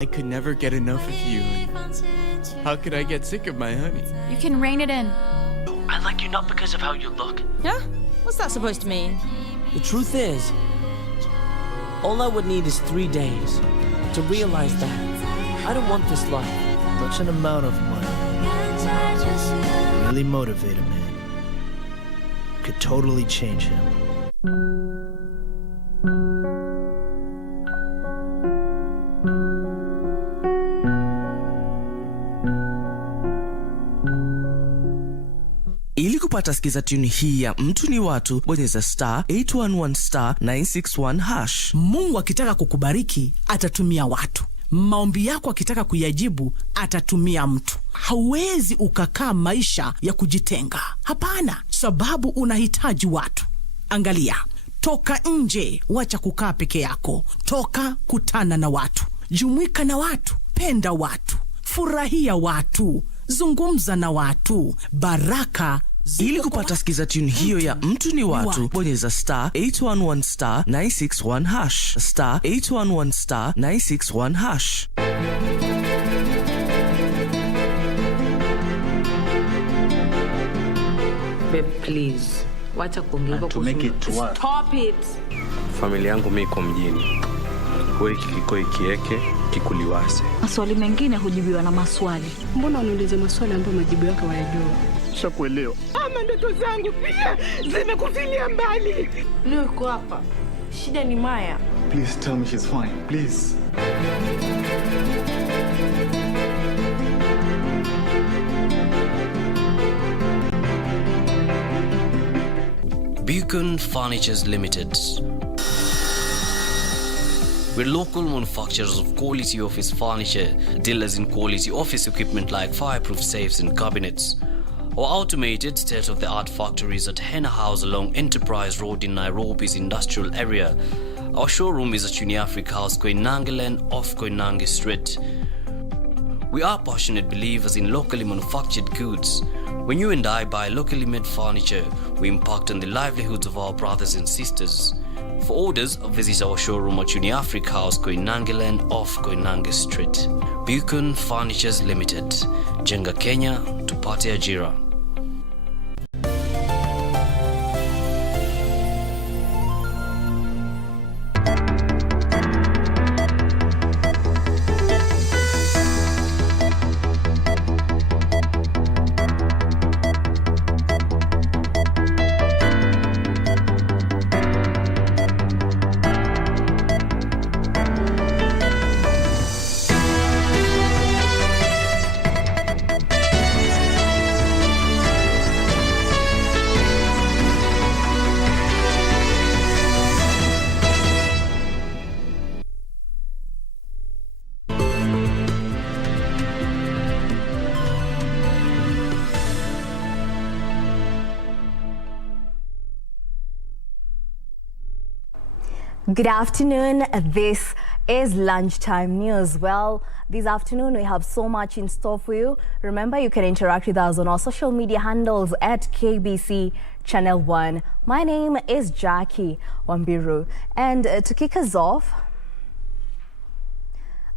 I could never get enough of you. How could I get sick of my honey? You can rein it in. I like you not because of how you look. Yeah? What's that supposed to mean? The truth is, all I would need is 3 days to realize that I don't want this life. Such an amount of money really motivate a man. Could totally change him. Ili kupata skiza tune hii ya mtu ni watu, bonyeza *811*961#. Mungu akitaka kukubariki atatumia watu. Maombi yako akitaka kuyajibu atatumia mtu. Hauwezi ukakaa maisha ya kujitenga. Hapana, sababu unahitaji watu. Angalia, toka nje, wacha kukaa peke yako. Toka, kutana na watu. Jumuika na watu, penda watu, furahia watu, zungumza na watu. Baraka. Ili kupata skiza tune hiyo ya mtu ni watu, bonyeza *811*961#. *811*961#. Babe, please. Wacha kuongea to make it to work. Stop it. Familia yangu miko mjini. Wewe kikiko ikieke kikuliwase. Maswali mengine hujibiwa na maswali. Mbona uniulize maswali ambayo majibu yake hayajua? Shakuelewa. Ama ndoto zangu pia zimekufilia mbali. Leo uko hapa. Shida ni Maya. Please tell me she's fine. Please. Beacon Furnitures Limited. We're local manufacturers of quality office furniture, dealers in quality office equipment like fireproof safes and cabinets. Our automated state-of-the-art factories at Henna House along Enterprise Road in Nairobi's industrial area. Our showroom is at Uniafric House, Koinange Lane off Koinange Street. We are passionate believers in locally manufactured goods. When you and I buy locally made furniture, we impact on the livelihoods of our brothers and sisters. For orders, visit our showroom at Uniafric House, Koinange Lane off Koinange Street. Beacon Furnitures Limited. Jenga Kenya, tupate ajira. Good afternoon. This is Lunchtime News. Well, this afternoon we have so much in store for you. Remember, you can interact with us on our social media handles at KBC Channel 1. My name is Jackie Wambiru. And to kick us off,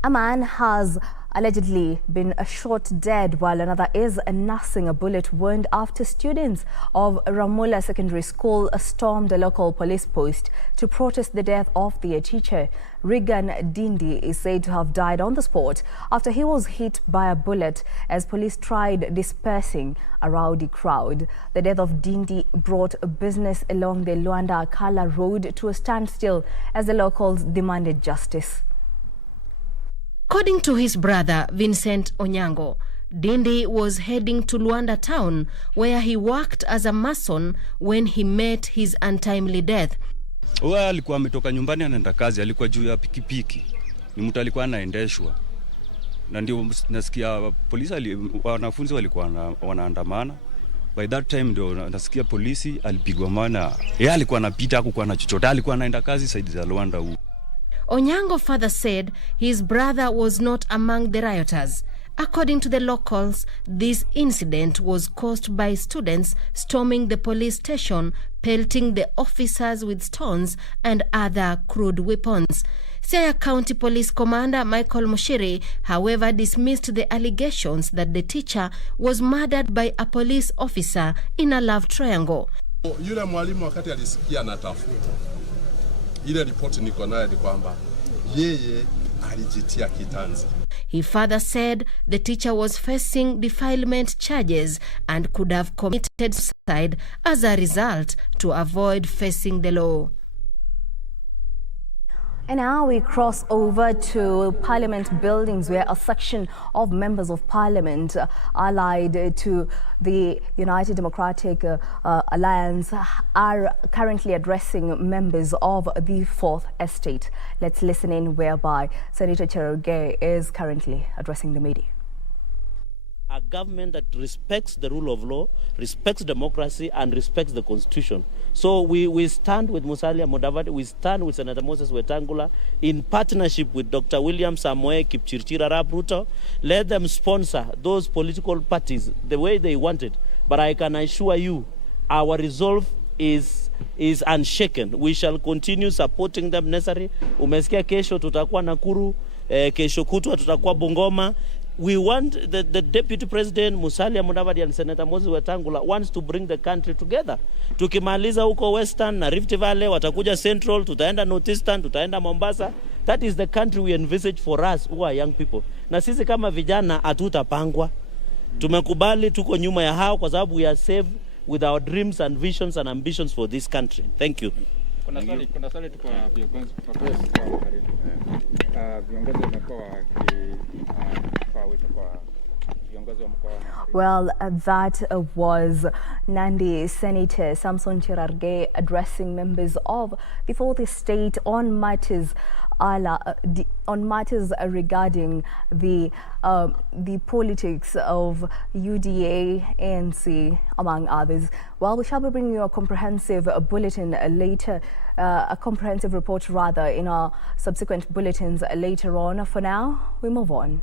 a man has allegedly been shot dead while another is nursing a bullet wound after students of Ramula Secondary School stormed a local police post to protest the death of their teacher. Regan Dindi is said to have died on the spot after he was hit by a bullet as police tried dispersing a rowdy crowd. The death of Dindi brought business along the Luanda-Akala road to a standstill as the locals demanded justice. According to his brother, Vincent Onyango, Dindi was heading to Luanda town where he worked as a mason when he met his untimely death. Huwa alikuwa ametoka nyumbani anaenda kazi, alikuwa juu ya pikipiki. Ni mtu alikuwa anaendeshwa. Na ndio nasikia polisi wanafunzi walikuwa wanaandamana. By that time ndio nasikia polisi alipigwa maana yeye alikuwa anapita hakuwa na chochote, alikuwa anaenda kazi side za Luanda huko. Onyango further said his brother was not among the rioters. According to the locals, this incident was caused by students storming the police station, pelting the officers with stones and other crude weapons. Siaya County Police Commander Michael Mushiri, however, dismissed the allegations that the teacher was murdered by a police officer in a love triangle. Yule mwalimu wakati alisikia anatafuta, ile ripoti niko nayo ni kwamba yeye alijitia kitanzi. He further said the teacher was facing defilement charges and could have committed suicide as a result to avoid facing the law. And now we cross over to Parliament buildings, where a section of members of Parliament allied to the United Democratic Alliance are currently addressing members of the Fourth Estate. Let's listen in whereby Senator Cherogey is currently addressing the media. A government that respects the rule of law, respects democracy, and respects the Constitution. So we stand with Musalia Mudavadi, we stand with Senator Moses Wetangula in partnership with Dr. William Samoei Kipchirchir Arap Ruto. Let them sponsor those political parties the way they want it. But I can assure you, our resolve is unshaken. We shall continue supporting them necessary. Umesikia kesho tutakuwa Nakuru, kesho kutwa tutakuwa Bungoma. We want the Deputy President Musalia Mudavadi and Senator Moses Wetangula wants to bring the country together. Tukimaliza huko Western na Rift Valley, watakuja Central, tutaenda Northeastern, tutaenda Mombasa. That is the country we envisage for us who are young people. Na sisi kama vijana hatutapangwa. Tumekubali tuko nyuma ya hao kwa sababu we are safe with our dreams and visions and ambitions for this country. Thank you. Kuna swali tu kwa viongozi kwa karibu. Viongozi wamekuwa Well, that was Nandi Senator Samson Cherargei addressing members of the Fourth Estate on matters regarding the politics of UDA, ANC, among others. Well, we shall be bringing you a comprehensive bulletin later, a comprehensive report rather, in our subsequent bulletins later on. For now, we move on.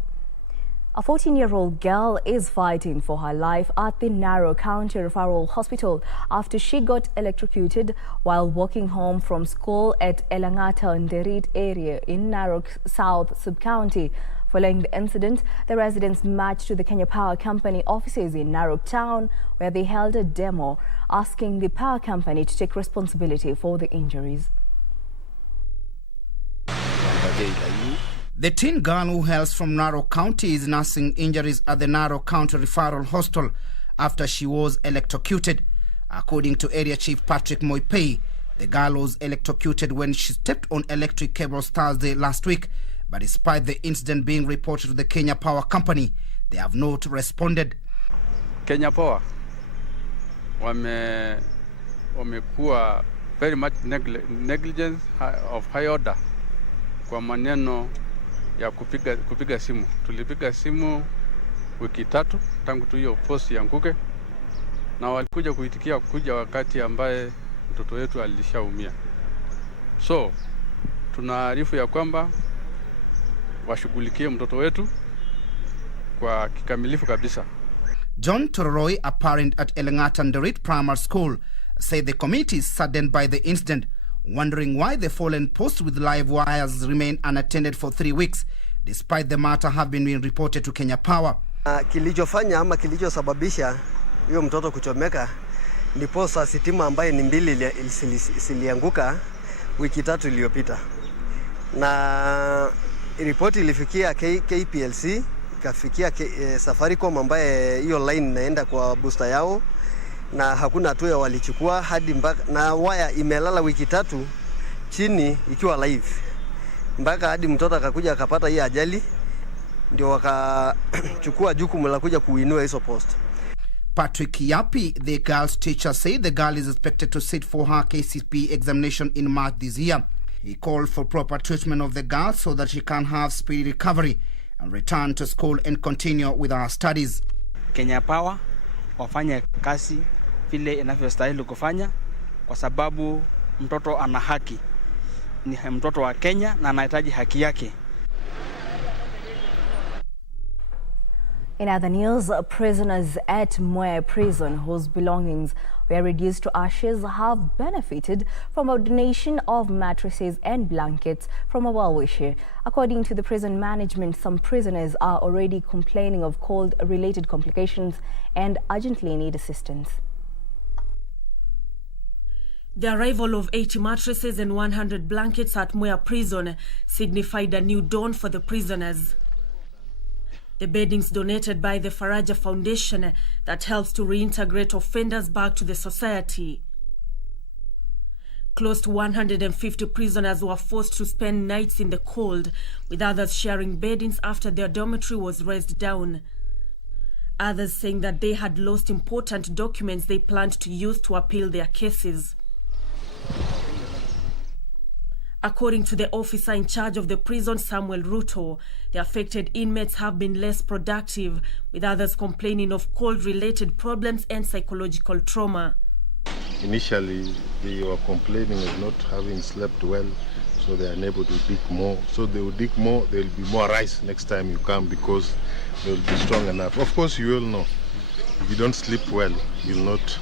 A 14-year-old girl is fighting for her life at the Narok County Referral Hospital after she got electrocuted while walking home from school at Elangata Nderit area in Narok South Sub-County. Following the incident, the residents marched to the Kenya Power Company offices in Narok Town, where they held a demo asking the power company to take responsibility for the injuries. The teen girl who hails from Narok County is nursing injuries at the Narok County Referral Hospital after she was electrocuted. According to Area Chief Patrick Moipei, the girl was electrocuted when she stepped on electric cables Thursday last week. But despite the incident being reported to the Kenya Power Company, they have not responded. Kenya Power wamekuwa very much negligence of high order kwa maneno ya kupiga simu. Tulipiga simu wiki 3 tangu tu hiyo post yanguke, na walikuja kuitikia kuja wakati ambaye mtoto wetu alishaumia. So tunaarifu ya kwamba washughulikie mtoto wetu kwa kikamilifu kabisa. John Tororoi, a parent at Elangata Nderit Primary School, said the committee is saddened by the incident, wondering why the fallen post with live wires remain unattended for 3 weeks, despite the matter have been reported to Kenya Power. Kilichofanya ama kilichosababisha huyo mtoto kuchomeka ni posta sitima ambaye ni mbili zilianguka wiki 3 iliyopita. Na ripoti ilifikia KPLC, ikafikia Safaricom ambaye hiyo line inaenda kwa booster yao, na hakuna hatua walichukua hadi mpaka, na waya imelala wiki 3 chini ikiwa live mpaka hadi mtoto akakuja akapata hii ajali, ndio wakachukua jukumu la kuja kuinua hizo post. Patrick Yapi, the girl's teacher, said the girl is expected to sit for her KCP examination in March this year. He called for proper treatment of the girl so that she can have speedy recovery and return to school and continue with her studies. Kenya Power wafanye kazi vile inavyostahili kufanya, kwa sababu mtoto ana haki. Ni mtoto wa Kenya na anahitaji haki yake. In other news, prisoners at Munyua prison whose belongings were reduced to ashes have benefited from a donation of mattresses and blankets from a well-wisher. According to the prison management, some prisoners are already complaining of cold-related complications and urgently need assistance. The arrival of 80 mattresses and 100 blankets at Munyua prison signified a new dawn for the prisoners. The beddings donated by the Faraja Foundation that helps to reintegrate offenders back to the society. Close to 150 prisoners were forced to spend nights in the cold, with others sharing beddings after their dormitory was razed down. Others saying that they had lost important documents they planned to use to appeal their cases. According to the officer in charge of the prison, Samuel Ruto, the affected inmates have been less productive, with others complaining of cold-related problems and psychological trauma. Initially, they were complaining of not having slept well, so they are unable to dig more. So they will dig more, there will be more rice next time you come because they will be strong enough. Of course, you will know, if you don't sleep well, you will not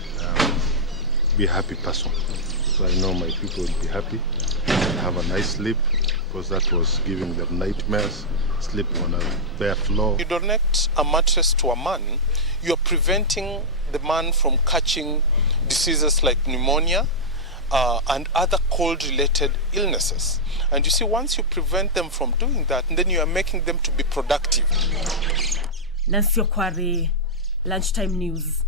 be a happy person. So I know my people will be happy, have a nice sleep, because that was giving them nightmares, sleep on a bare floor. You donate a mattress to a man, you're preventing the man from catching diseases like pneumonia and other cold-related illnesses. And you see, once you prevent them from doing that, then you are making them to be productive. Nancy Okware, Lunchtime News.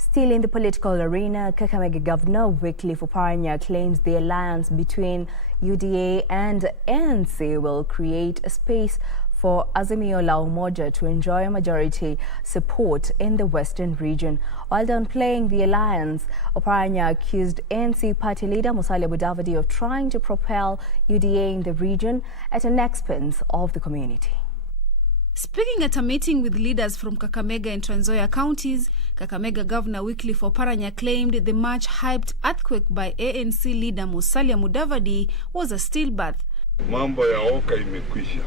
Still in the political arena, Kakamega Governor Wycliffe Oparanya claims the alliance between UDA and ANC will create a space for Azimio la Umoja to enjoy a majority support in the western region. While downplaying the alliance, Oparanya accused ANC party leader Musalia Mudavadi of trying to propel UDA in the region at an expense of the community. Speaking at a meeting with leaders from Kakamega and Trans Nzoia counties, Kakamega Governor Wycliffe Oparanya claimed the much-hyped earthquake by ANC leader Musalia Mudavadi was a stillbirth. Mambo ya oka imekwisha.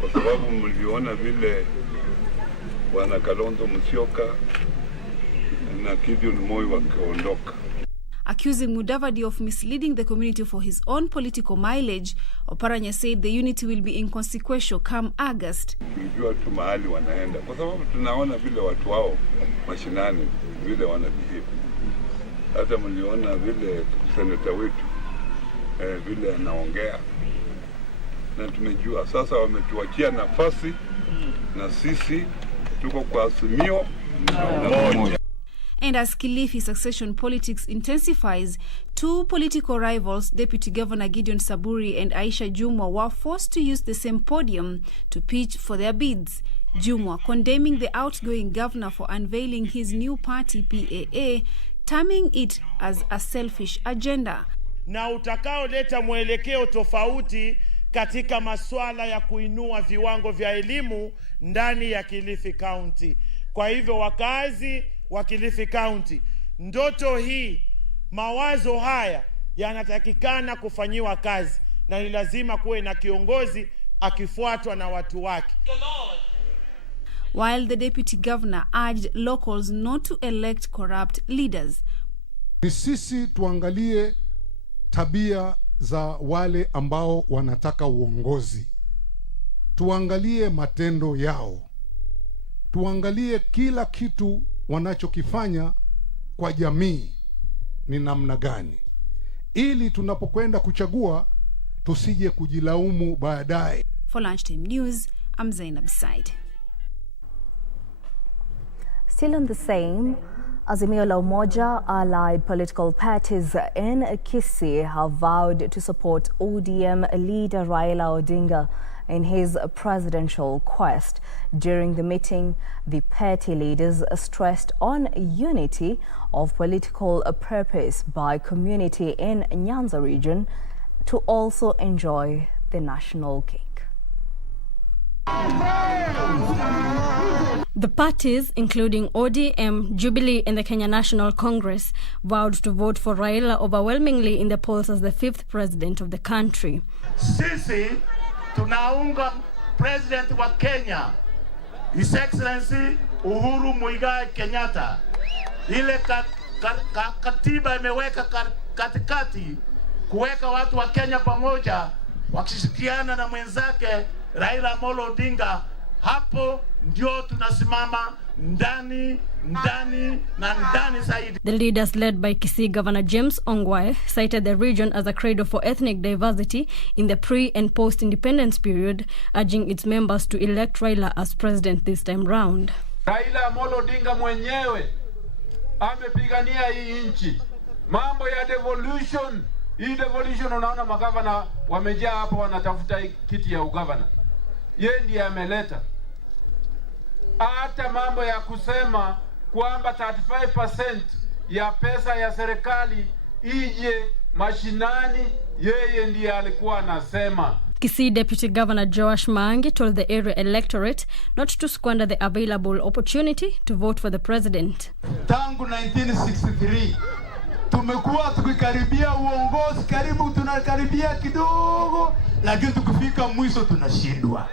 Kwa sababu mliona vile Bwana Kalonzo Musyoka na Gideon Moi wakiondoka. Accusing Mudavadi of misleading the community for his own political mileage, Oparanya said the unity will be inconsequential come August. Tunajua tu mahali wanaenda kwa sababu tunaona vile watu wao mashinani vile wanabehave. Hata mliona vile seneta wetu vile anaongea. Na tumejua sasa wametuachia nafasi na sisi tuko kwa Azimio moja. And as Kilifi succession politics intensifies, two political rivals, Deputy Governor Gideon Samburu and Aisha Jumwa, were forced to use the same podium to pitch for their bids. Jumwa condemning the outgoing governor for unveiling his new party PAA, terming it as a selfish agenda. Na utakaoleta mwelekeo tofauti katika masuala ya kuinua viwango vya elimu ndani ya Kilifi County. Kwa hivyo wakazi wa Kilifi County, ndoto hii, mawazo haya yanatakikana kufanyiwa kazi, na ni lazima kuwe na kiongozi akifuatwa na watu wake. While the deputy governor urged locals not to elect corrupt leaders. Ni sisi tuangalie tabia za wale ambao wanataka uongozi. Tuangalie matendo yao. Tuangalie kila kitu wanachokifanya kwa jamii ni namna gani, ili tunapokwenda kuchagua tusije kujilaumu baadaye. For Lunchtime News, I'm Zainab Said. Still on the same, Azimio la Umoja allied political parties in Kisii have vowed to support ODM leader Raila Odinga in his presidential quest. During the meeting, the party leaders stressed on unity of political purpose by community in Nyanza region to also enjoy the national cake. The parties, including ODM, Jubilee and the Kenya National Congress, vowed to vote for Raila overwhelmingly in the polls as the 5th president of the country. Sisi tunaunga president wa Kenya, His Excellency Uhuru Muigai Kenyatta. Ile katiba imeweka katikati kuweka watu wa Kenya pamoja wakishirikiana na mwenzake Raila Amolo Odinga. Hapo ndio tunasimama ndani zaidi. The leaders led by Kisii Governor James Ongwae cited the region as a cradle for ethnic diversity in the pre- and post-independence period, urging its members to elect Raila as president this time round. Raila Amolo Odinga mwenyewe amepigania hii nchi. Mambo ya devolution, hii devolution unaona magavana wamejaa hapa wanatafuta kiti ya ugavana. Yeye ndiye ameleta. Hata mambo ya kusema kwamba 35% ya pesa ya serikali ije mashinani, yeye ndiye alikuwa anasema. Kisii Deputy Governor Joash Maangi told the area electorate not to squander the available opportunity to vote for the president. Tangu 1963 tumekuwa tukikaribia uongozi, karibu tunakaribia kidogo, lakini tukifika mwisho tunashindwa.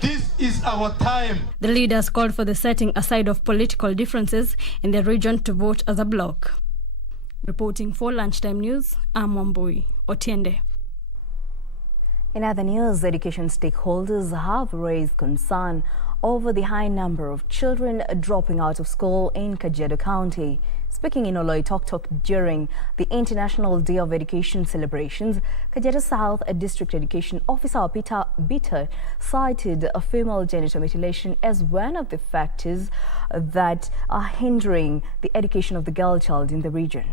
This is our time. The leaders called for the setting aside of political differences in the region to vote as a bloc. Reporting for Lunchtime News, I'm Wambiru Otiende. In other news, education stakeholders have raised concern over the high number of children dropping out of school in Kajiado County. Speaking in Oloitoktok during the International Day of Education celebrations, Kajiado South District Education Officer Peter Bitter cited a female genital mutilation as one of the factors that are hindering the education of the girl child in the region.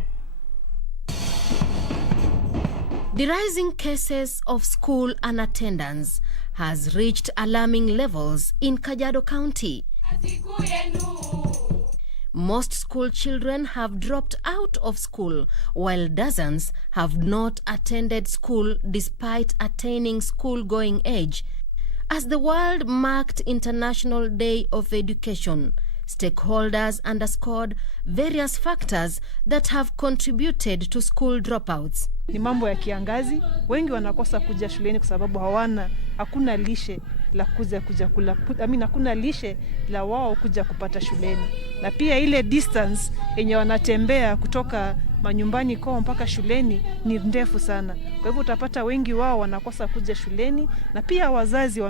The rising cases of school unattendance has reached alarming levels in Kajiado County. Most school children have dropped out of school, while dozens have not attended school despite attaining school-going age. As the world marked International Day of Education, stakeholders underscored various factors that have contributed to school dropouts. Ni mambo ya kiangazi, wengi wanakosa kuja shuleni kwa sababu hakuna lishe la kuja kula, hakuna lishe la wao kuja kupata shuleni. Na pia ile distance yenye wanatembea kutoka manyumbani kwao mpaka shuleni ni ndefu sana. Kwa hivyo utapata wengi wao wanakosa kuja shuleni, na pia wazazi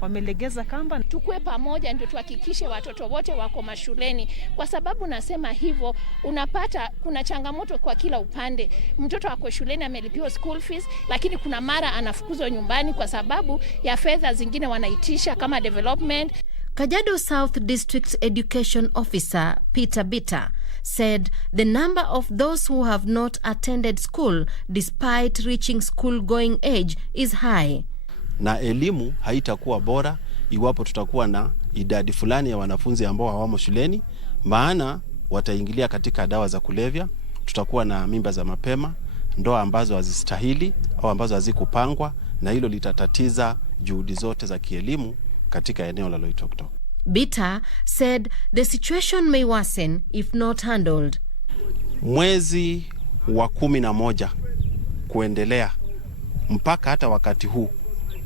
wamelegeza kamba. Tukue pamoja ndio tuhakikishe watoto wote wako mashuleni. Kwa sababu nasema hivyo, unapata kuna changamoto kwa kila upande. Mtoto wako shuleni amelipiwa school fees, lakini kuna mara anafukuzwa nyumbani kwa sababu ya fedha zingine wanaitisha kama development. Kajiado South District Education Officer Peter Bitter said the number of those who have not attended school despite reaching school-going age is high. Na elimu haitakuwa bora iwapo tutakuwa na idadi fulani ya wanafunzi ambao hawamo shuleni, maana wataingilia katika dawa za kulevya, tutakuwa na mimba za mapema, ndoa ambazo hazistahili au ambazo hazikupangwa, na hilo litatatiza juhudi zote za kielimu katika eneo la Loitoktok. Bitter said the situation may worsen if not handled. Mwezi wa 11 kuendelea mpaka hata wakati huu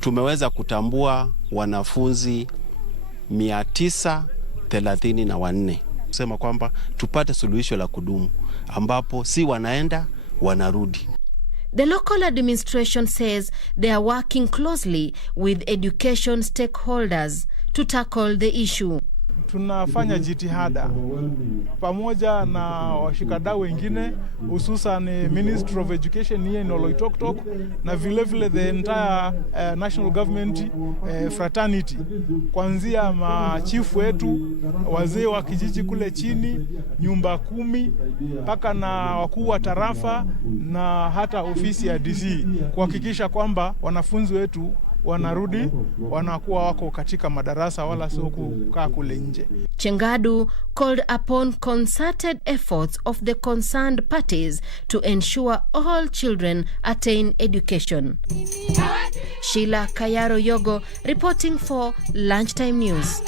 tumeweza kutambua wanafunzi 934. Kusema kwamba tupate suluhisho la kudumu ambapo si wanaenda wanarudi. The local administration says they are working closely with education stakeholders to tackle the issue. Tunafanya jitihada pamoja na washikadau wengine, hususan Ministry of Education here in Oloitoktok na vile the entire national government fraternity, kuanzia machifu wetu, wazee wa kijiji kule chini, nyumba 10 mpaka na wakuu wa tarafa na hata ofisi ya DC, kuhakikisha kwamba wanafunzi wetu wanarudi, wanakuwa wako katika madarasa wala sio kukaa kule nje. Chengadu called upon concerted efforts of the concerned parties to ensure all children attain education. Sheila Kayaro Yogo reporting for Lunchtime News.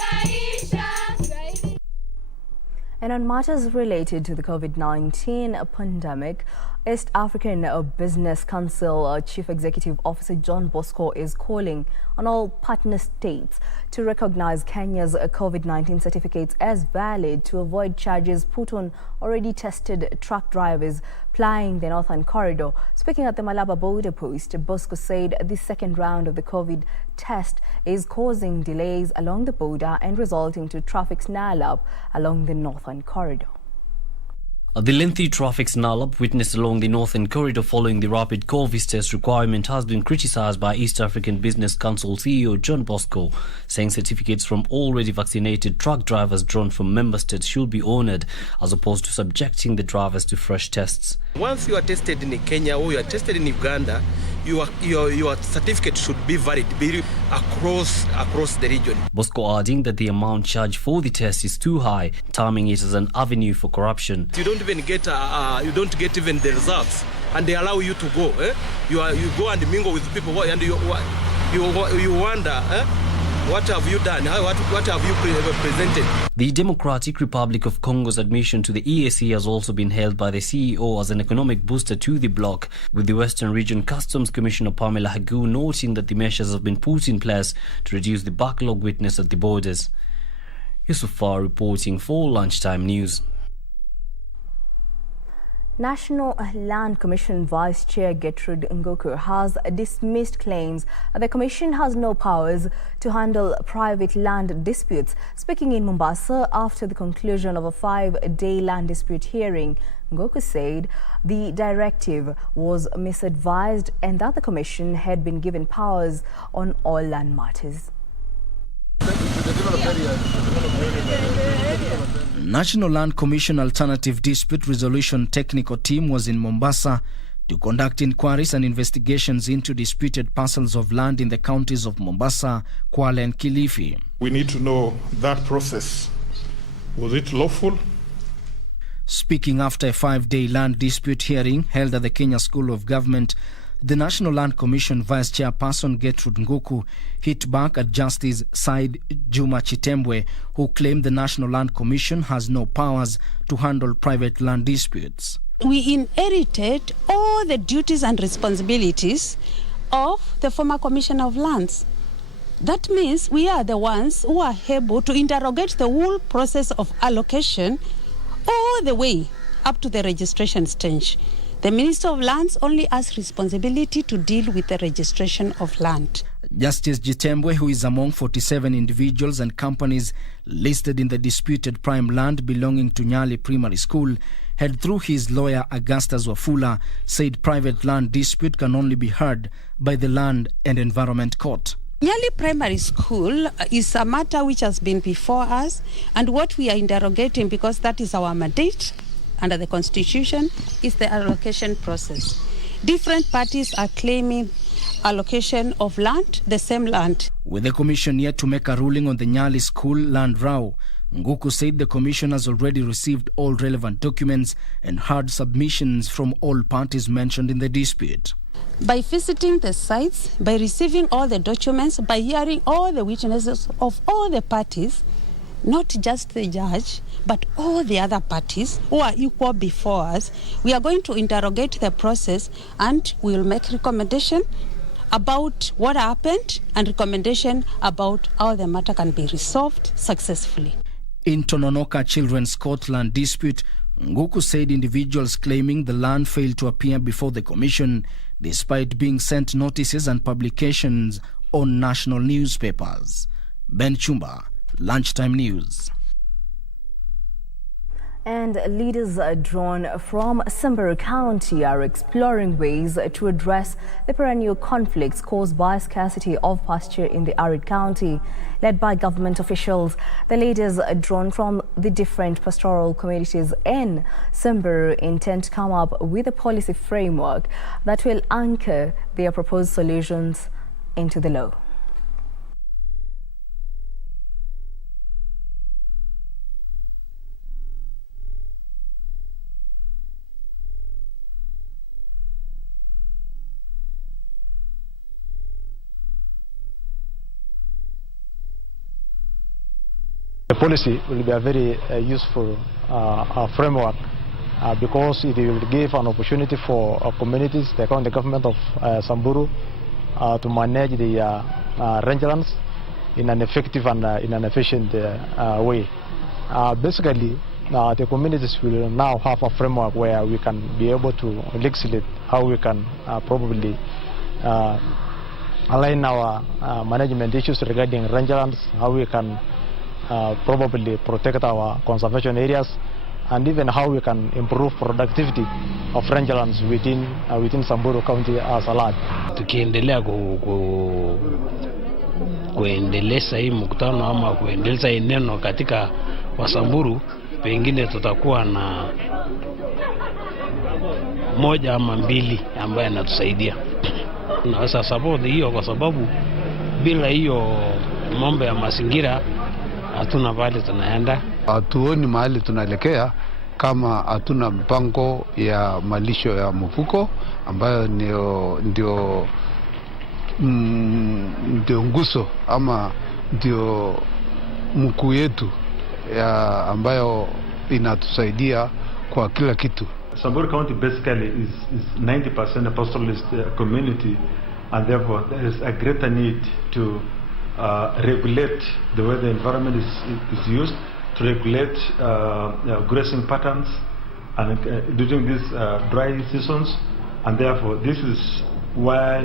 And on matters related to the COVID-19 pandemic, East African Business Council Chief Executive Officer John Bosco is calling on all partner states to recognize Kenya's COVID-19 certificates as valid to avoid charges put on already tested truck drivers plying the Northern Corridor. Speaking at the Malaba border post, Bosco said the second round of the COVID test is causing delays along the border and resulting to traffic snarl-up along the Northern Corridor. The lengthy traffic snarl-up witnessed along the Northern Corridor following the rapid COVID test requirement has been criticised by East African Business Council CEO John Bosco, saying certificates from already vaccinated truck drivers drawn from member states should be honoured as opposed to subjecting the drivers to fresh tests. Once you are tested in Kenya or you are tested in Uganda, your certificate should be valid across the region. Bosco adding that the amount charged for the test is too high, terming it as an avenue for corruption. You don't get even the results, and they allow you to go. You go and mingle with people, and you wonder. What have you done? What have you presented? The Democratic Republic of Congo's admission to the EAC has also been hailed by the CEO as an economic booster to the bloc, with the Western Region Customs Commissioner Pamela Hagu noting that the measures have been put in place to reduce the backlog witnessed at the borders. Yusufar reporting for Lunchtime News. National Land Commission Vice Chair Gertrude Ngoku has dismissed claims that the Commission has no powers to handle private land disputes. Speaking in Mombasa after the conclusion of a 5-day land dispute hearing, Ngoku said the directive was misadvised and that the Commission had been given powers on all land matters. National Land Commission Alternative Dispute Resolution Technical Team was in Mombasa to conduct inquiries and investigations into disputed parcels of land in the counties of Mombasa, Kwale and Kilifi. We need to know that process. Was it lawful? Speaking after a 5-day land dispute hearing held at the Kenya School of Government, the National Land Commission Vice Chairperson Gertrude Ngoku hit back at Justice Said Juma Chitembwe, who claimed the National Land Commission has no powers to handle private land disputes. We inherited all the duties and responsibilities of the former Commissioner of Lands. That means we are the ones who are able to interrogate the whole process of allocation all the way up to the registration stage. The Minister of Lands only has responsibility to deal with the registration of land. Justice Chitembwe, who is among 47 individuals and companies listed in the disputed prime land belonging to Nyali Primary School, had through his lawyer Augustus Wafula said private land dispute can only be heard by the Land and Environment Court. Nyali Primary School is a matter which has been before us, and what we are interrogating, because that is our mandate under the Constitution, is the allocation process. Different parties are claiming allocation of land, the same land. With the Commission yet to make a ruling on the Nyali School land row, Ngoku said the Commission has already received all relevant documents and heard submissions from all parties mentioned in the dispute. By visiting the sites, by receiving all the documents, by hearing all the witnesses of all the parties, not just the judge, but all the other parties who are equal before us, we are going to interrogate the process and we will make recommendation about what happened and recommendation about how the matter can be resolved successfully. In Tononoka Children's Court land dispute, Ngoku said individuals claiming the land failed to appear before the Commission despite being sent notices and publications on national newspapers. Ben Chumba, Lunchtime News. And leaders drawn from Samburu County are exploring ways to address the perennial conflicts caused by scarcity of pasture in the arid county. Led by government officials, the leaders drawn from the different pastoral communities in Samburu intend to come up with a policy framework that will anchor their proposed solutions into the law. The policy will be a very useful framework because it will give an opportunity for communities, the county government of Samburu, to manage the rangelands in an effective and in an efficient way. Basically, the communities will now have a framework where we can be able to legislate how we can probably align our management issues regarding rangelands, how we can probably protect our conservation areas, and even how we can improve productivity of rangelands within Samburu County as a large. Tukiendelea kuendeleza hii mkutano ama kuendeleza hii neno katika Wasamburu, pengine tutakuwa na moja ama mbili ambaye anatusaidia. Naweza support hiyo kwa sababu bila hiyo mambo ya mazingira hatuna pale tunaenda. Hatuoni mahali tunaelekea kama hatuna mpango ya malisho ya mfuko ambayo ndio nguzo ama ndio mkuu yetu ambayo inatusaidia kwa kila kitu. Samburu County basically is 90% a pastoralist community, and therefore there is a greater need to regulate the way the environment is used, to regulate grazing patterns and during these dry seasons, and therefore this is why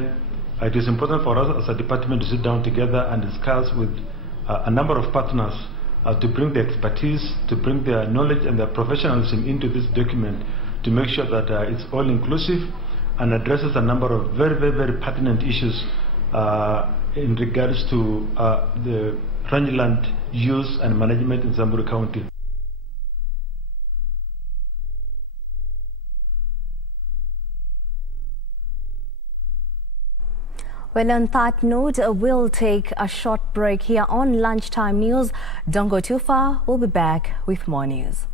it is important for us as a department to sit down together and discuss with a number of partners to bring the expertise, to bring their knowledge and their professionalism into this document, to make sure that it's all inclusive and addresses a number of very, very, very pertinent issues in regards to the rangeland use and management in Samburu County. Well, on that note, we'll take a short break here on Lunchtime News. Don't go too far. We'll be back with more news.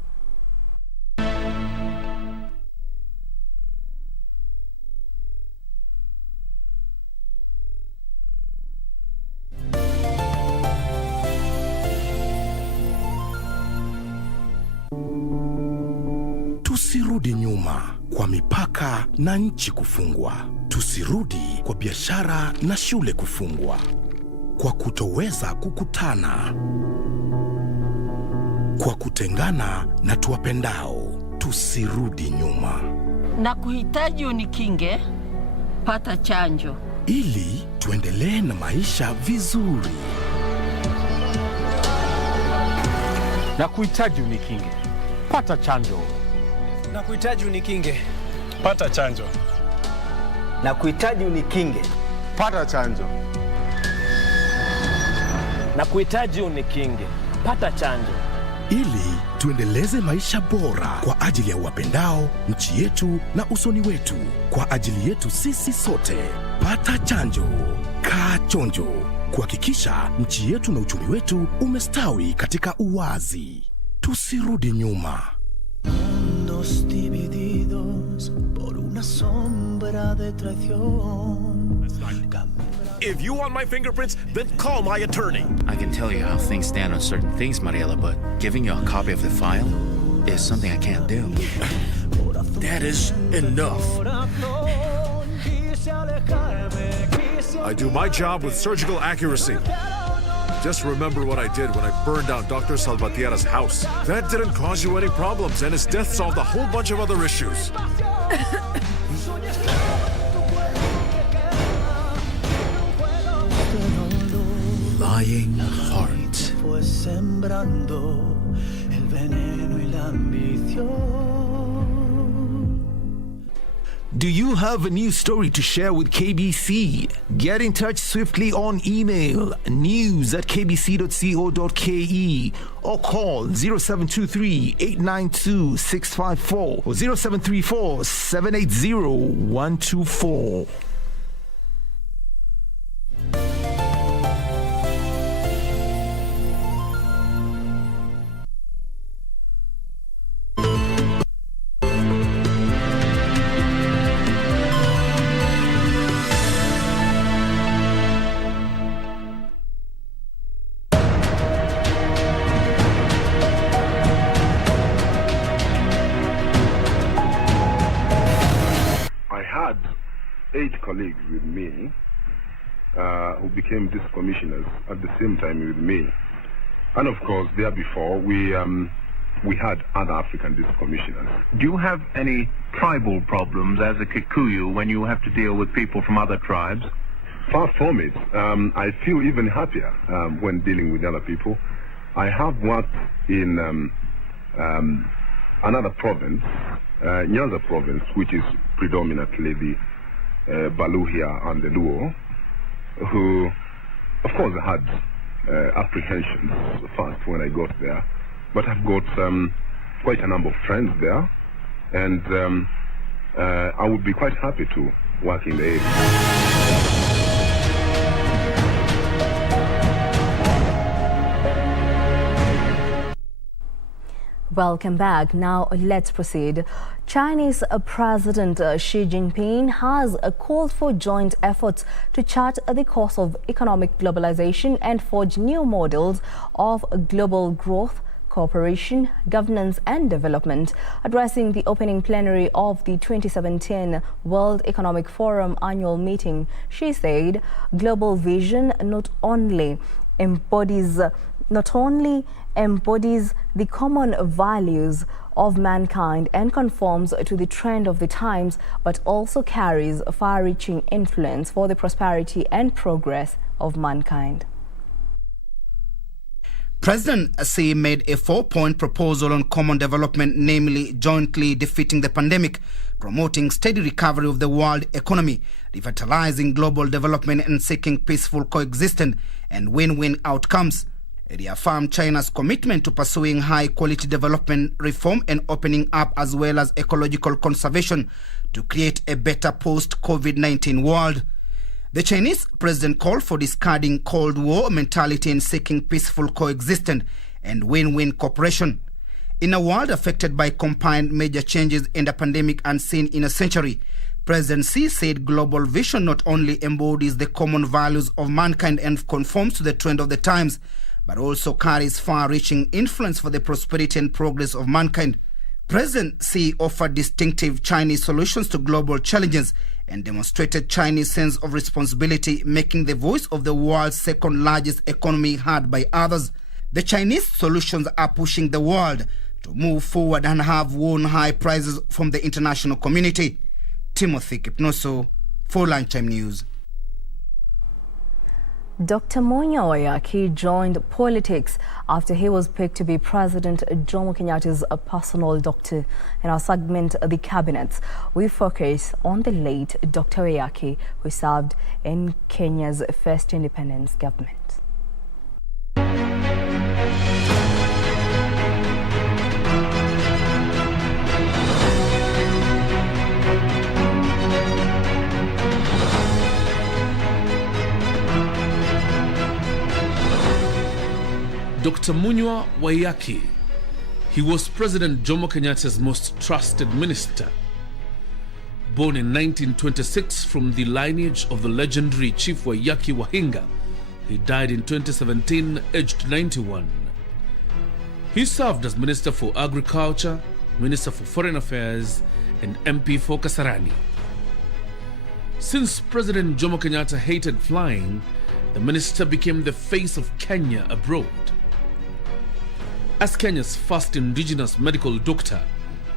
Tusirudi nyuma kwa mipaka na nchi kufungwa. Tusirudi kwa biashara na shule kufungwa. Kwa kutoweza kukutana. Kwa kutengana na tuwapendao. Tusirudi nyuma. Na kuhitaji unikinge, pata chanjo. Ili tuendelee na maisha vizuri. Na kuhitaji unikinge, pata chanjo. Na kuhitaji unikinge, pata chanjo. Na kuhitaji unikinge, pata chanjo. Na kuhitaji unikinge, pata chanjo. Ili tuendeleze maisha bora kwa ajili ya wapendao, nchi yetu na usoni wetu. Kwa ajili yetu sisi sote. Pata chanjo. Kaa chonjo. Kuhakikisha nchi yetu na uchumi wetu umestawi katika uwazi. Tusirudi nyuma. Mundos divididos por una sombra de traición. If you want my fingerprints, then call my attorney. I can tell you how things stand on certain things, Mariela, but giving you a copy of the file is something I can't do. That is enough. I do my job with surgical accuracy. Just remember what I did when I burned down Dr. Salvatierra's house. That didn't cause you any problems, and his death solved a whole bunch of other issues. Lying heart. Do you have a news story to share with KBC? Get in touch swiftly on email news@kbc.co.ke or call 0723 892 654 or 0734 780 124. colleagues with me who became district commissioners at the same time with me. And of course, there before, we had other African district commissioners. Do you have any tribal problems as a Kikuyu when you have to deal with people from other tribes? Far from it. I feel even happier when dealing with other people. I have worked in another province, Nyanza province, which is predominantly the Baluhia and the Luo, who, of course, had apprehensions first when I got there. But I've got quite a number of friends there, and I would be quite happy to work in the area. Welcome back. Now let's proceed. Chinese President Xi Jinping has called for joint efforts to chart the course of economic globalization and forge new models of global growth, cooperation, governance and development. Addressing the opening plenary of the 2017 World Economic Forum annual meeting, Xi said global vision not only embodies the common values of mankind and conforms to the trend of the times, but also carries far-reaching influence for the prosperity and progress of mankind. President Xi made a 4-point proposal on common development, namely jointly defeating the pandemic, promoting steady recovery of the world economy, revitalizing global development and seeking peaceful coexistence and win-win outcomes. It reaffirmed China's commitment to pursuing high-quality development, reform and opening up, as well as ecological conservation, to create a better post-COVID-19 world. The Chinese president called for discarding Cold War mentality and seeking peaceful coexistence and win-win cooperation. In a world affected by combined major changes and a pandemic unseen in a century, President Xi said global vision not only embodies the common values of mankind and conforms to the trend of the times, but also carries far-reaching influence for the prosperity and progress of mankind. President Xi offered distinctive Chinese solutions to global challenges and demonstrated Chinese sense of responsibility, making the voice of the world's second-largest economy heard by others. The Chinese solutions are pushing the world to move forward and have won high prizes from the international community. Timothy Kipnoso for Lunchtime News. Dr. Munyua Waiyaki joined politics after he was picked to be President Jomo Kenyatta's personal doctor. In our segment, The Cabinets, we focus on the late Dr. Waiyaki, who served in Kenya's first independence government. Dr. Munyua Waiyaki. He was President Jomo Kenyatta's most trusted minister. Born in 1926 from the lineage of the legendary Chief Waiyaki Wahinga, he died in 2017, aged 91. He served as Minister for Agriculture, Minister for Foreign Affairs, and MP for Kasarani. Since President Jomo Kenyatta hated flying, the minister became the face of Kenya abroad. As Kenya's first indigenous medical doctor,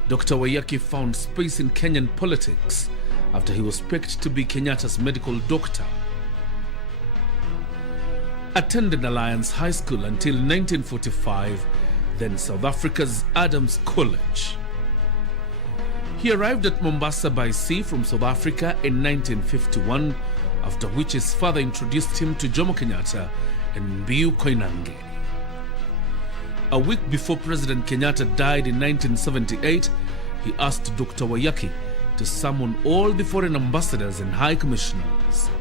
Dr. Waiyaki found space in Kenyan politics after he was picked to be Kenyatta's medical doctor. Attended Alliance High School until 1945, then South Africa's Adams College. He arrived at Mombasa by sea from South Africa in 1951, after which his father introduced him to Jomo Kenyatta and Mbiu Koinange. A week before President Kenyatta died in 1978, he asked Dr. Waiyaki to summon all the foreign ambassadors and high commissioners.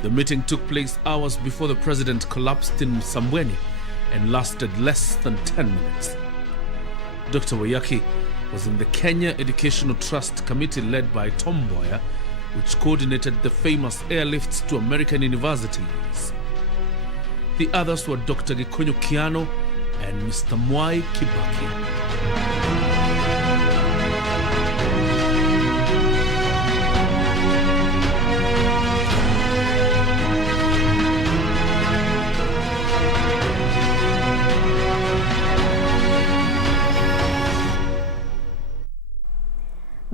The meeting took place hours before the president collapsed in Msambweni and lasted less than 10 minutes. Dr. Waiyaki was in the Kenya Educational Trust Committee led by Tom Mboya, which coordinated the famous airlifts to American universities. The others were Dr. Gikonyo Kiano and Mr. Mwai Kibaki.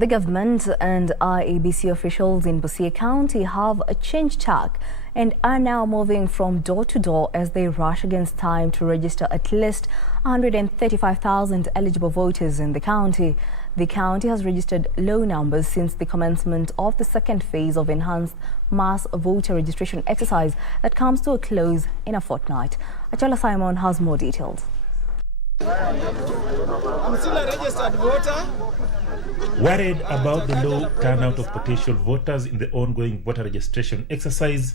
The government and IEBC officials in Busia County have changed tack and are now moving from door to door as they rush against time to register at least 135,000 eligible voters in the county. The county has registered low numbers since the commencement of the second phase of enhanced mass voter registration exercise that comes to a close in a fortnight. Achola Simon has more details. I'm still a registered voter. Worried about the low turnout of potential voters in the ongoing voter registration exercise,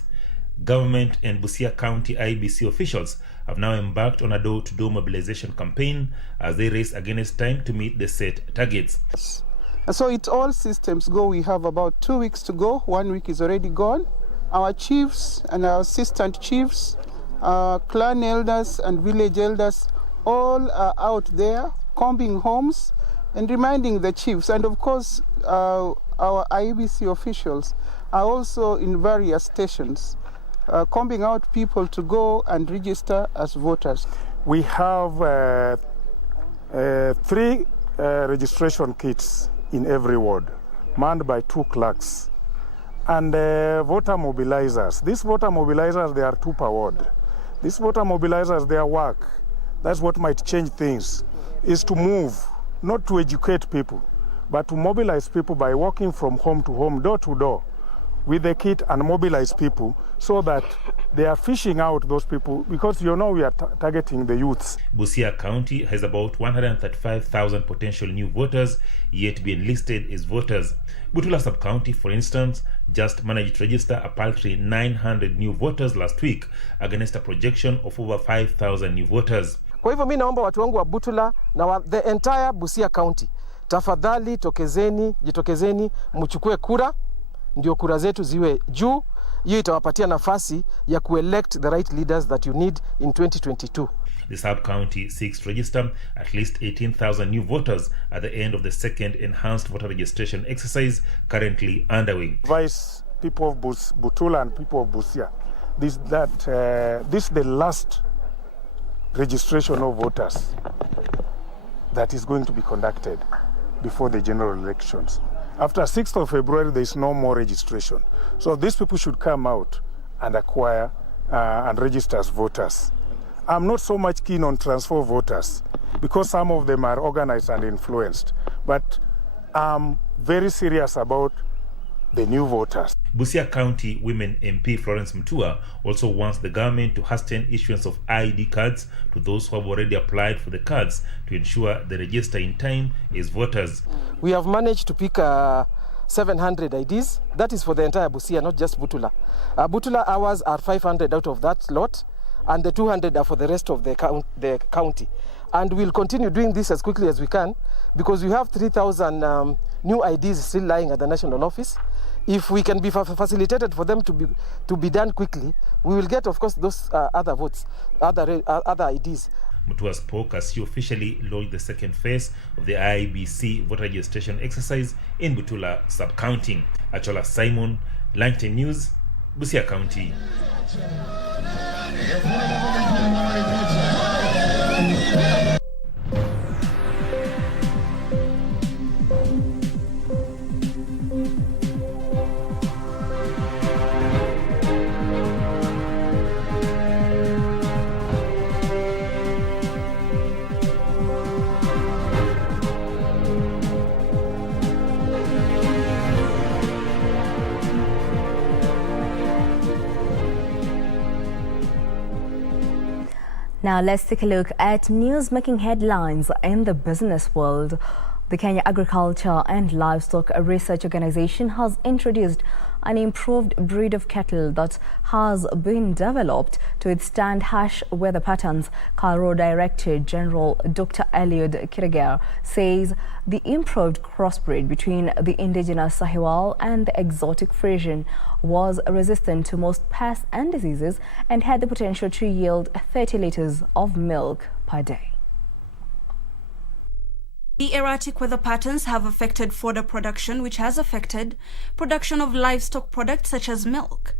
government and Busia County IEBC officials have now embarked on a door-to-door mobilization campaign as they race against time to meet the set targets. So it's all systems go. We have about 2 weeks to go. 1 week is already gone. Our chiefs and our assistant chiefs, clan elders and village elders, all are out there combing homes and reminding the chiefs. And of course, our IEBC officials are also in various stations combing out people to go and register as voters. We have 3 registration kits in every ward, manned by 2 clerks. And voter mobilizers. These voter mobilizers, they are 2 per ward. These voter mobilizers, their work, that's what might change things, is to move, not to educate people, but to mobilize people by walking from home to home, door to door, with the kit and mobilize people so that they are fishing out those people, because you know we are targeting the youths. Busia County has about 135,000 potential new voters yet to be enlisted as voters. Butula Sub-County, for instance, just managed to register a paltry 900 new voters last week against a projection of over 5,000 new voters. Kwa hivyo mimi naomba watu wangu wa Butula na the entire Busia County, tafadhali jitokezeni mchukue kura, ndio kura zetu ziwe juu. Hiyo itawapatia nafasi ya kuelect the right leaders that you need in 2022. The sub-county seeks to register at least 18,000 new voters at the end of the second enhanced voter registration exercise currently underway. Advise people of Butula and people of Busia, this is the last registration of voters that is going to be conducted before the general elections. After 6th of February, there is no more registration. So these people should come out and acquire and register as voters. I'm not so much keen on transfer voters because some of them are organized and influenced. But I'm very serious about the new voters. Busia County Women MP Florence Munyua also wants the government to hasten issuance of ID cards to those who have already applied for the cards to ensure they register in time as voters. We have managed to pick 700 IDs. That is for the entire Busia, not just Butula. Butula hours are 500 out of that lot, and the 200 are for the rest of the county. And we'll continue doing this as quickly as we can because we have 3,000 new IDs still lying at the national office. If we can be facilitated for them to be done quickly, we will get, of course, those other votes, other IDs. Munyua spoke as she officially launched the second phase of the IEBC voter registration exercise in Butula Sub-County. Achola Simon, Lunchtime News, Busia County. Now let's take a look at news making headlines in the business world. The Kenya Agriculture and Livestock Research Organization has introduced an improved breed of cattle that has been developed to withstand harsh weather patterns. KALRO Director General Dr. Eliud Kiriger says the improved crossbreed between the indigenous Sahiwal and the exotic Frisian was resistant to most pests and diseases and had the potential to yield 30 liters of milk per day. The erratic weather patterns have affected fodder production, which has affected production of livestock products such as milk.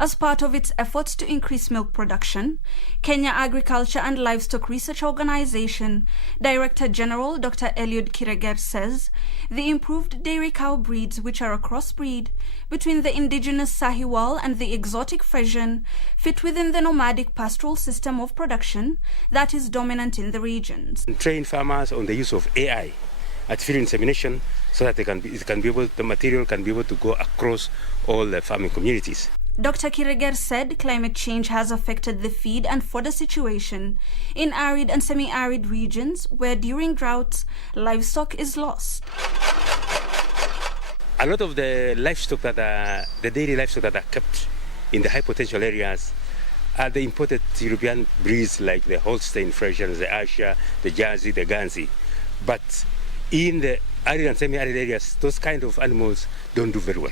As part of its efforts to increase milk production, Kenya Agriculture and Livestock Research Organization Director General Dr. Eliud Kireger says the improved dairy cow breeds, which are a crossbreed between the indigenous Sahiwal and the exotic Frisian, fit within the nomadic pastoral system of production that is dominant in the regions. Train farmers on the use of AI, artificial insemination, so that the material can be able to go across all the farming communities. Dr. Kireger said climate change has affected the feed and fodder situation in arid and semi-arid regions where during droughts, livestock is lost. A lot of the livestock the dairy livestock that are kept in the high potential areas are the imported European breeds like the Holstein Friesians, the Ayrshire, the Jersey, the Guernsey. But in the arid and semi-arid areas, those kind of animals don't do very well.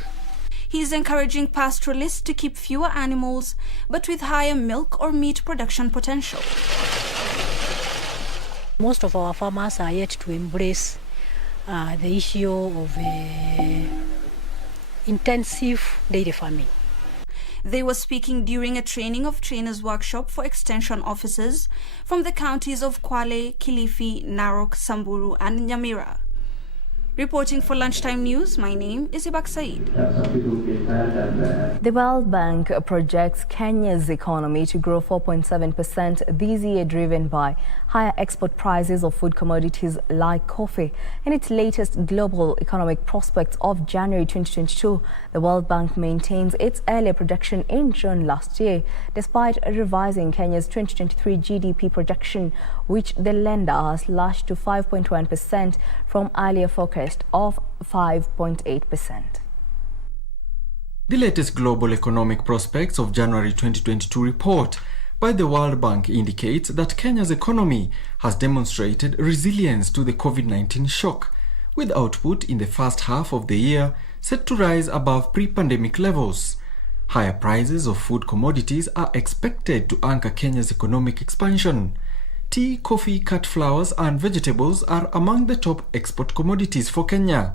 He is encouraging pastoralists to keep fewer animals, but with higher milk or meat production potential. Most of our farmers are yet to embrace the issue of intensive dairy farming. They were speaking during a training of trainers workshop for extension officers from the counties of Kwale, Kilifi, Narok, Samburu and Nyamira. Reporting for Lunchtime News, my name is Ibak Said. The World Bank projects Kenya's economy to grow 4.7% this year, driven by higher export prices of food commodities like coffee. In its latest Global Economic Prospects of January 2022, the World Bank maintains its earlier projection in June last year, despite revising Kenya's 2023 GDP projection, which the lender has slashed to 5.1% from earlier forecast of 5.8%. The latest Global Economic Prospects of January 2022 report by the World Bank indicates that Kenya's economy has demonstrated resilience to the COVID-19 shock, with output in the first half of the year set to rise above pre-pandemic levels. Higher prices of food commodities are expected to anchor Kenya's economic expansion. Tea, coffee, cut flowers and vegetables are among the top export commodities for Kenya.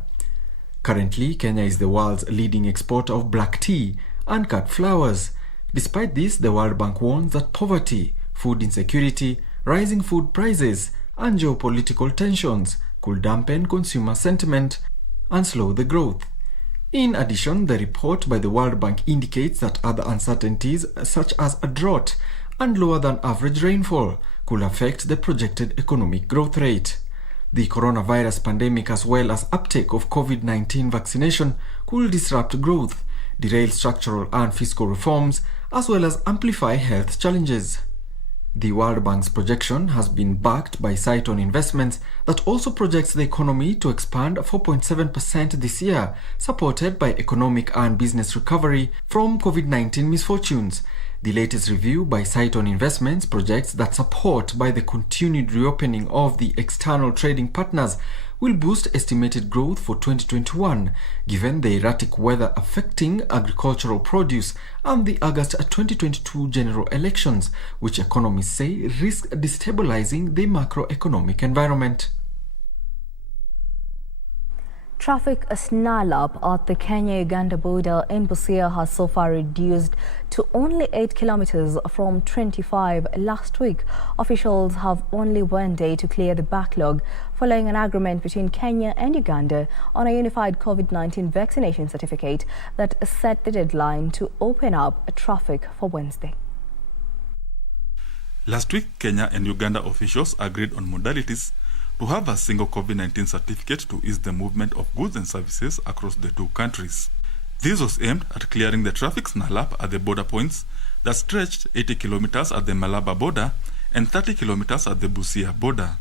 Currently, Kenya is the world's leading exporter of black tea and cut flowers. Despite this, the World Bank warns that poverty, food insecurity, rising food prices and geopolitical tensions could dampen consumer sentiment and slow the growth. In addition, the report by the World Bank indicates that other uncertainties such as a drought and lower than average rainfall could affect the projected economic growth rate. The coronavirus pandemic as well as uptake of COVID-19 vaccination could disrupt growth, derail structural and fiscal reforms, as well as amplify health challenges. The World Bank's projection has been backed by Sight-on Investments that also projects the economy to expand 4.7% this year, supported by economic and business recovery from COVID-19 misfortunes. The latest review by Sight-on Investments projects that support by the continued reopening of the external trading partners will boost estimated growth for 2021, given the erratic weather affecting agricultural produce and the August 2022 general elections, which economists say risk destabilizing the macroeconomic environment. Traffic snarl-up at the Kenya-Uganda border in Busia has so far reduced to only 8 kilometers from 25 last week. Officials have only one day to clear the backlog following an agreement between Kenya and Uganda on a unified COVID-19 vaccination certificate that set the deadline to open up traffic for Wednesday. Last week, Kenya and Uganda officials agreed on modalities to have a single COVID-19 certificate to ease the movement of goods and services across the two countries. This was aimed at clearing the traffic snarl-up at the border points that stretched 80 kilometers at the Malaba border and 30 kilometers at the Busia border.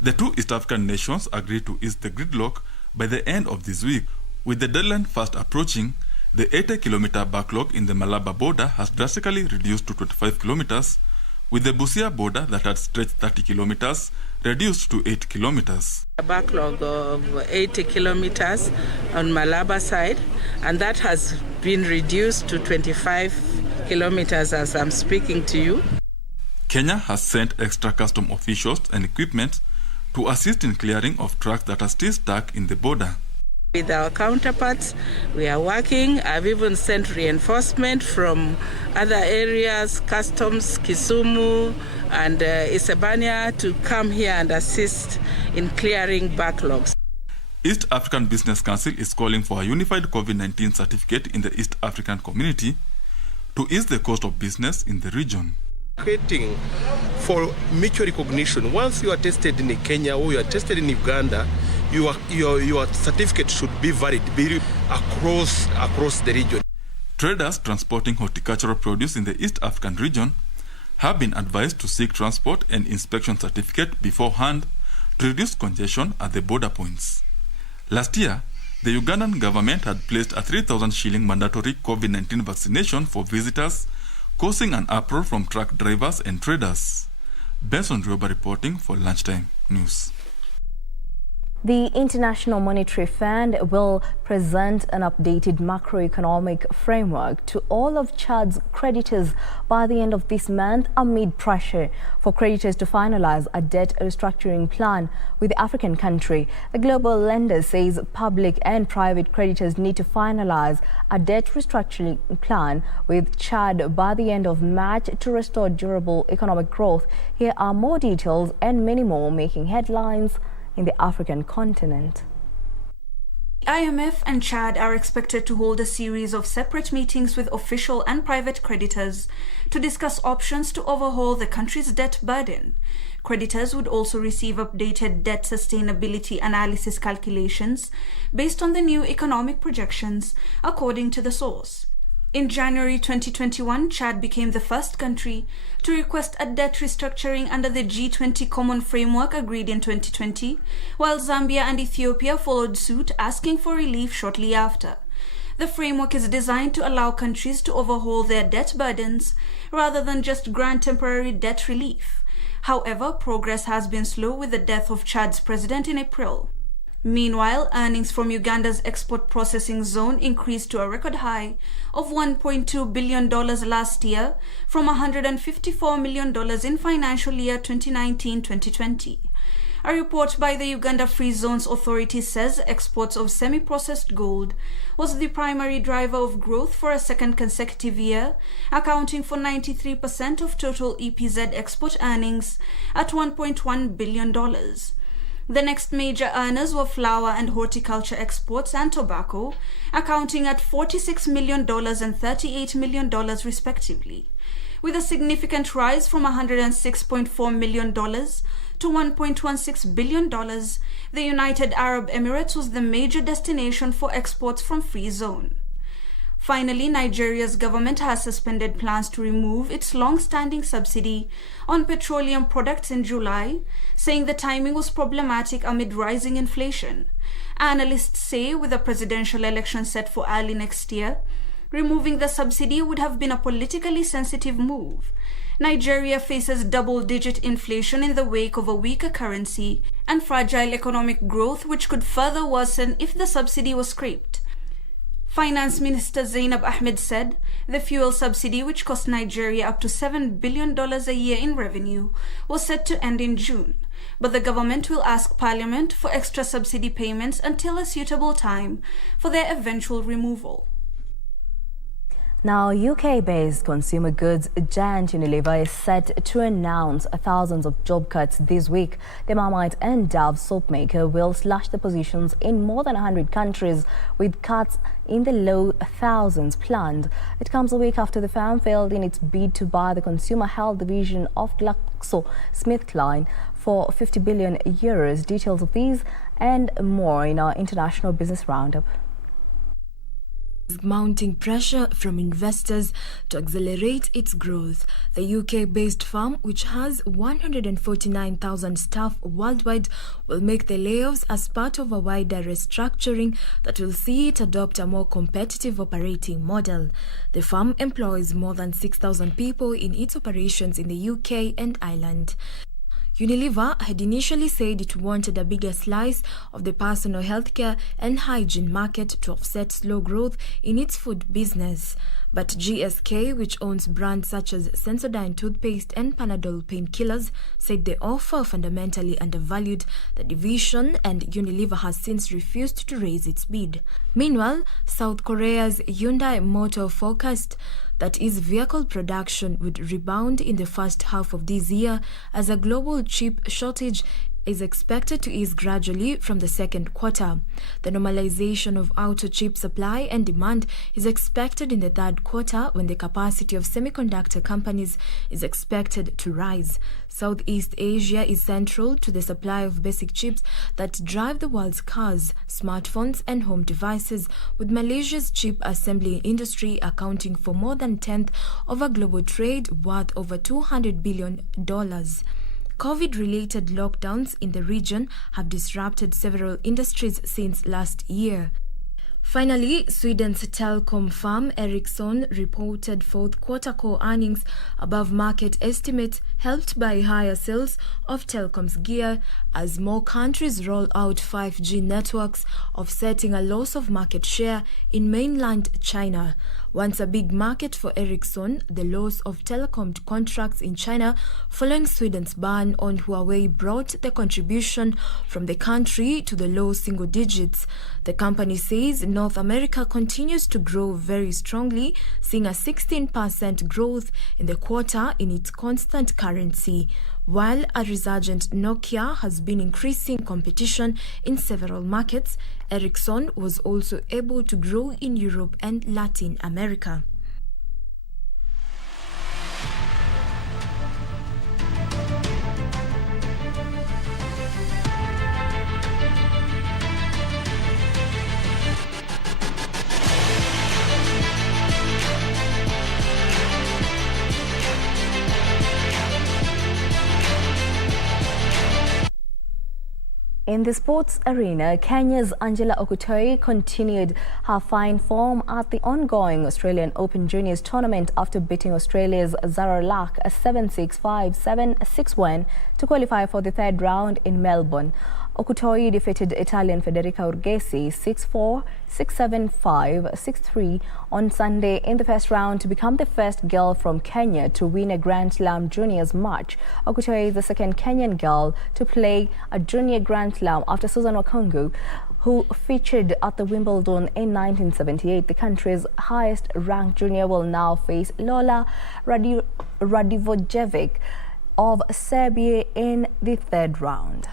The two East African nations agreed to ease the gridlock by the end of this week. With the deadline fast approaching, the 80-kilometer backlog in the Malaba border has drastically reduced to 25 kilometers, with the Busia border that had stretched 30 kilometers reduced to 8 kilometers. A backlog of 80 kilometers on Malaba side, and that has been reduced to 25 kilometers as I'm speaking to you. Kenya has sent extra custom officials and equipment to assist in clearing of trucks that are still stuck in the border. With our counterparts, we are working. I've even sent reinforcement from other areas, Customs, Kisumu, and Isebania to come here and assist in clearing backlogs. East African Business Council is calling for a unified COVID-19 certificate in the East African community to ease the cost of business in the region. Waiting for mutual recognition. Once you are tested in Kenya or you are tested in Uganda, your certificate should be valid across the region. Traders transporting horticultural produce in the East African region have been advised to seek transport and inspection certificate beforehand to reduce congestion at the border points. Last year, the Ugandan government had placed a 3,000 shilling mandatory COVID-19 vaccination for visitors, causing an uproar from truck drivers and traders. Benson Rioba reporting for Lunchtime News. The International Monetary Fund will present an updated macroeconomic framework to all of Chad's creditors by the end of this month amid pressure for creditors to finalize a debt restructuring plan with the African country. The global lender says public and private creditors need to finalize a debt restructuring plan with Chad by the end of March to restore durable economic growth. Here are more details and many more making headlines in the African continent. IMF and Chad are expected to hold a series of separate meetings with official and private creditors to discuss options to overhaul the country's debt burden. Creditors would also receive updated debt sustainability analysis calculations based on the new economic projections, according to the source. In January 2021, Chad became the first country to request a debt restructuring under the G20 Common Framework agreed in 2020, while Zambia and Ethiopia followed suit, asking for relief shortly after. The framework is designed to allow countries to overhaul their debt burdens rather than just grant temporary debt relief. However, progress has been slow with the death of Chad's president in April. Meanwhile, earnings from Uganda's export processing zone increased to a record high of $1.2 billion last year from $154 million in financial year 2019-2020. A report by the Uganda Free Zones Authority says exports of semi-processed gold was the primary driver of growth for a second consecutive year, accounting for 93% of total EPZ export earnings at $1.1 billion. The next major earners were flour and horticulture exports and tobacco, accounting at $46 million and $38 million respectively. With a significant rise from $106.4 million to $1.16 billion, the United Arab Emirates was the major destination for exports from Free Zone. Finally, Nigeria's government has suspended plans to remove its long-standing subsidy on petroleum products in July, saying the timing was problematic amid rising inflation. Analysts say with a presidential election set for early next year, removing the subsidy would have been a politically sensitive move. Nigeria faces double-digit inflation in the wake of a weaker currency and fragile economic growth, which could further worsen if the subsidy was scrapped. Finance Minister Zainab Ahmed said the fuel subsidy, which cost Nigeria up to $7 billion a year in revenue, was set to end in June. But the government will ask Parliament for extra subsidy payments until a suitable time for their eventual removal. Now, UK-based consumer goods giant Unilever is set to announce thousands of job cuts this week. The Marmite and Dove soap maker will slash the positions in more than 100 countries, with cuts in the low thousands planned. It comes a week after the firm failed in its bid to buy the consumer health division of GlaxoSmithKline for 50 billion euros. Details of these and more in our international business roundup. Mounting pressure from investors to accelerate its growth. The UK-based firm, which has 149,000 staff worldwide, will make the layoffs as part of a wider restructuring that will see it adopt a more competitive operating model. The firm employs more than 6,000 people in its operations in the UK and Ireland. Unilever had initially said it wanted a bigger slice of the personal healthcare and hygiene market to offset slow growth in its food business. But GSK, which owns brands such as Sensodyne toothpaste and Panadol painkillers, said the offer fundamentally undervalued the division, and Unilever has since refused to raise its bid. Meanwhile, South Korea's Hyundai Motor forecast that its vehicle production would rebound in the first half of this year as a global chip shortage is expected to ease gradually from the second quarter. The normalization of auto chip supply and demand is expected in the third quarter, when the capacity of semiconductor companies is expected to rise. Southeast Asia is central to the supply of basic chips that drive the world's cars, smartphones and home devices, with Malaysia's chip assembly industry accounting for more than 1/10 of a global trade worth over $200 billion. COVID-related lockdowns in the region have disrupted several industries since last year. Finally, Sweden's telecom firm Ericsson reported fourth quarter core earnings above market estimates, helped by higher sales of telecoms gear as more countries roll out 5G networks, offsetting a loss of market share in mainland China. Once a big market for Ericsson, the loss of telecom contracts in China following Sweden's ban on Huawei brought the contribution from the country to the low single digits. The company says North America continues to grow very strongly, seeing a 16% growth in the quarter in its constant currency, while a resurgent Nokia has been increasing competition in several markets. Ericsson was also able to grow in Europe and Latin America. In the sports arena, Kenya's Angela Okutoi continued her fine form at the ongoing Australian Open Juniors tournament after beating Australia's Zara Lack 7-6, 5-7, 6-1 to qualify for the third round in Melbourne. Okutoi defeated Italian Federica Urgesi 6-4, 6-7, 5, 6-3 on Sunday in the first round to become the first girl from Kenya to win a Grand Slam Juniors match. Okutoi is the second Kenyan girl to play a junior Grand Slam after Susan Wakongu, who featured at the Wimbledon in 1978. The country's highest-ranked junior will now face Lola Radivojevic of Serbia in the third round.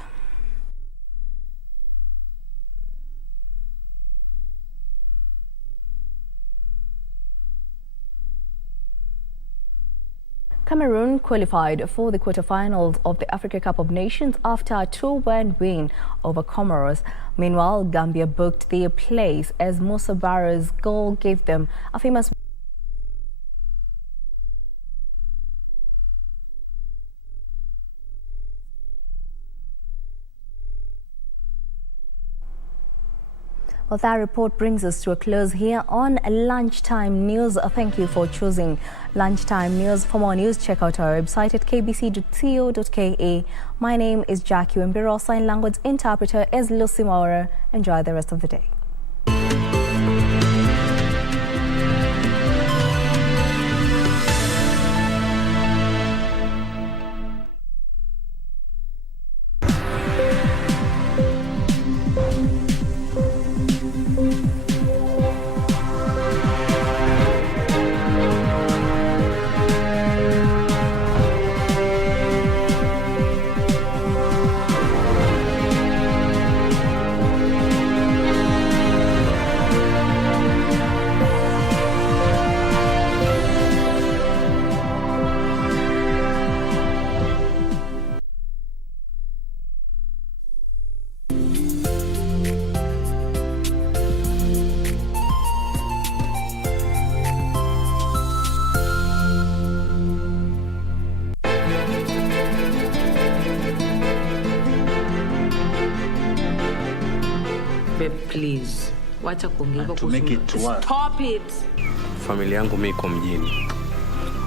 Cameroon qualified for the quarterfinals of the Africa Cup of Nations after a 2-1 win over Comoros. Meanwhile, Gambia booked their place as Musa Barro's goal gave them a famous Well, that report brings us to a close here on Lunchtime News. Thank you for choosing Lunchtime News. For more news, check out our website at kbc.co.ke. My name is Jackie Wambiru. Sign language interpreter is Lucy Maurer. Enjoy the rest of the day. Please, wacha kuongea to make it work. Stop it. Familia yangu mimi iko mjini.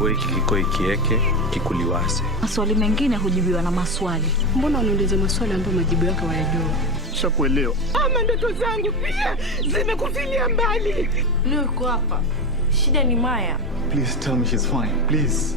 weki kikoi kieke kikuliwase. Maswali mengine hujibiwa na maswali. Mbona unauliza maswali ambayo majibu yake hayajua? Shakuelewa. Ama ndoto zangu pia zimekufilia mbali. Leo uko hapa. Shida ni Maya. Please tell me she's fine. Please.